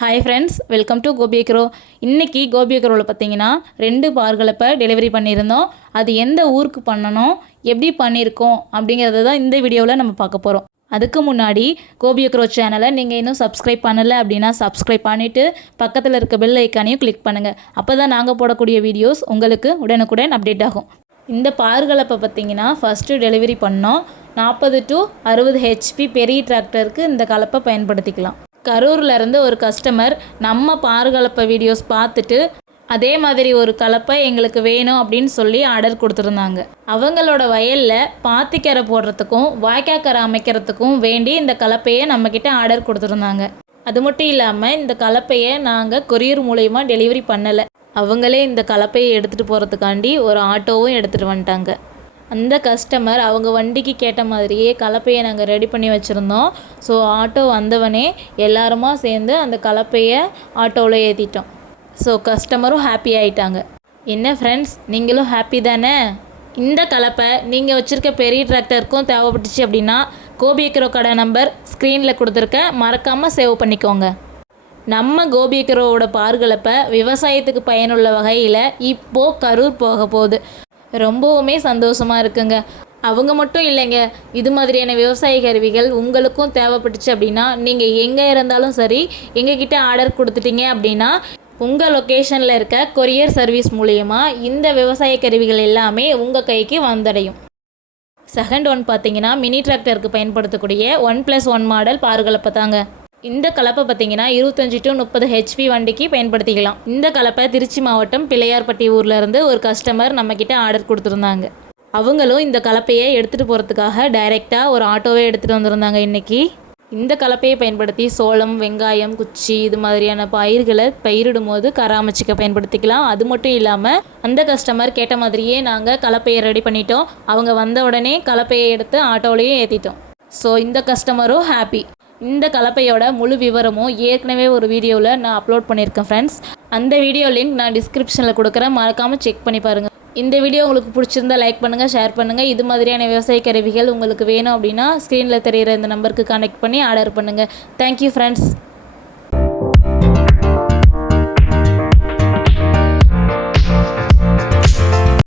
Hi friends, welcome to Gopi Agro. இன்றைக்கி கோபி அக்ரோவில் பார்த்தீங்கன்னா 2 பார்கலப்பை delivery பண்ணியிருந்தோம். அது எந்த ஊருக்கு பண்ணணும், எப்படி பண்ணியிருக்கோம் அப்படிங்கிறத தான் இந்த வீடியோவில் நம்ம பார்க்க போகிறோம். அதுக்கு முன்னாடி கோபி அக்ரோ சேனலை நீங்கள் இன்னும் சப்ஸ்கிரைப் பண்ணலை அப்படின்னா சப்ஸ்கிரைப் பண்ணிவிட்டு பக்கத்தில் இருக்க பெல் ஐக்கானையும் கிளிக் பண்ணுங்கள். அப்போ தான் நாங்கள் போடக்கூடிய வீடியோஸ் உங்களுக்கு உடனுக்குடன் அப்டேட் ஆகும். இந்த பார்கலப்பை பார்த்தீங்கன்னா ஃபஸ்ட்டு டெலிவரி பண்ணோம். 40 to 60 HP பெரிய டிராக்டருக்கு இந்த கலப்பை பயன்படுத்திக்கலாம். கரூர்லேருந்து ஒரு கஸ்டமர் நம்ம பார்கலப்பை வீடியோஸ் பார்த்துட்டு அதே மாதிரி ஒரு கலப்பை எங்களுக்கு வேணும் அப்படின்னு சொல்லி ஆர்டர் கொடுத்துருந்தாங்க. அவங்களோட வயலில் பாத்திக்கரை போடுறதுக்கும் வாய்க்காக்கரை அமைக்கிறதுக்கும் வேண்டி இந்த கலப்பையை நம்மக்கிட்ட ஆர்டர் கொடுத்துருந்தாங்க. அது மட்டும் இல்லாமல் இந்த கலப்பையை நாங்கள் கொரியர் மூலயமா டெலிவரி பண்ணலை. அவங்களே இந்த கலப்பையை எடுத்துகிட்டு போகிறதுக்காண்டி ஒரு ஆட்டோவும் எடுத்துகிட்டு வந்துட்டாங்க. அந்த கஸ்டமர் அவங்க வண்டிக்கு கேட்ட மாதிரியே கலப்பையை நாங்கள் ரெடி பண்ணி வச்சுருந்தோம். ஸோ ஆட்டோ வந்தவனே எல்லாருமா சேர்ந்து அந்த கலப்பையை ஆட்டோவில் ஏற்றிட்டோம். ஸோ கஸ்டமரும் ஹாப்பி ஆகிட்டாங்க. என்ன ஃப்ரெண்ட்ஸ், நீங்களும் ஹாப்பி தானே? இந்த கலப்பை நீங்கள் வச்சுருக்க பெரிய டிராக்டருக்கும் தேவைப்பட்டுச்சு அப்படின்னா கோபி அக்ரோ கடை நம்பர் ஸ்க்ரீனில் கொடுத்துருக்க, மறக்காமல் சேவ் பண்ணிக்கோங்க. நம்ம கோபி அக்ரோவோட பார்கலப்பை விவசாயத்துக்கு பயனுள்ள வகையில் இப்போது கரூர் போக போகுது. ரொம்பவுமே சந்தோஷமாக இருக்குங்க. அவங்க மட்டும் இல்லைங்க, இது மாதிரியான விவசாய கருவிகள் உங்களுக்கும் தேவைப்பட்டுச்சு அப்படின்னா நீங்கள் எங்கே இருந்தாலும் சரி எங்ககிட்ட ஆர்டர் கொடுத்துட்டீங்க அப்படின்னா உங்கள் லொக்கேஷனில் இருக்க கொரியர் சர்வீஸ் மூலயமா இந்த விவசாய கருவிகள் எல்லாமே உங்கள் கைக்கு வந்தடையும். செகண்ட் ஒன் பார்த்தீங்கன்னா மினி டிராக்டருக்கு பயன்படுத்தக்கூடிய 1+1 மாடல் பார்கலப்பை தாங்க. இந்த கலப்பை பார்த்தீங்கன்னா 25 to 30 HP வண்டிக்கு பயன்படுத்திக்கலாம். இந்த கலப்பை திருச்சி மாவட்டம் பிள்ளையார்பட்டி ஊர்லேருந்து ஒரு கஸ்டமர் நம்மக்கிட்ட ஆர்டர் கொடுத்துருந்தாங்க. அவங்களும் இந்த கலப்பையை எடுத்துகிட்டு போகிறதுக்காக டைரெக்டாக ஒரு ஆட்டோவே எடுத்துகிட்டு வந்திருந்தாங்க. இன்றைக்கி இந்த கலப்பையை பயன்படுத்தி சோளம், வெங்காயம், குச்சி இது மாதிரியான பயிர்களை பயிரிடும் போது கராமச்சிக்க பயன்படுத்திக்கலாம். அது மட்டும் இல்லாமல் அந்த கஸ்டமர் கேட்ட மாதிரியே நாங்கள் கலப்பையை ரெடி பண்ணிட்டோம். அவங்க வந்த உடனே கலப்பையை எடுத்து ஆட்டோவிலையும் ஏற்றிட்டோம். ஸோ இந்த கஸ்டமரும் ஹாப்பி. இந்த கலப்பையோட முழு விவரமும் ஏற்கனவே ஒரு வீடியோவில் நான் அப்லோட் பண்ணியிருக்கேன் ஃப்ரெண்ட்ஸ். அந்த வீடியோ லிங்க் நான் டிஸ்கிரிப்ஷனில் கொடுக்குறேன், மறக்காமல் செக் பண்ணி பாருங்கள். இந்த வீடியோ உங்களுக்கு பிடிச்சிருந்தா லைக் பண்ணுங்கள், ஷேர் பண்ணுங்கள். இது மாதிரியான விவசாய கருவிகள் உங்களுக்கு வேணும் அப்படின்னா ஸ்க்ரீனில் தெரிகிற இந்த நம்பருக்கு கனெக்ட் பண்ணி ஆர்டர் பண்ணுங்கள். Thank you friends.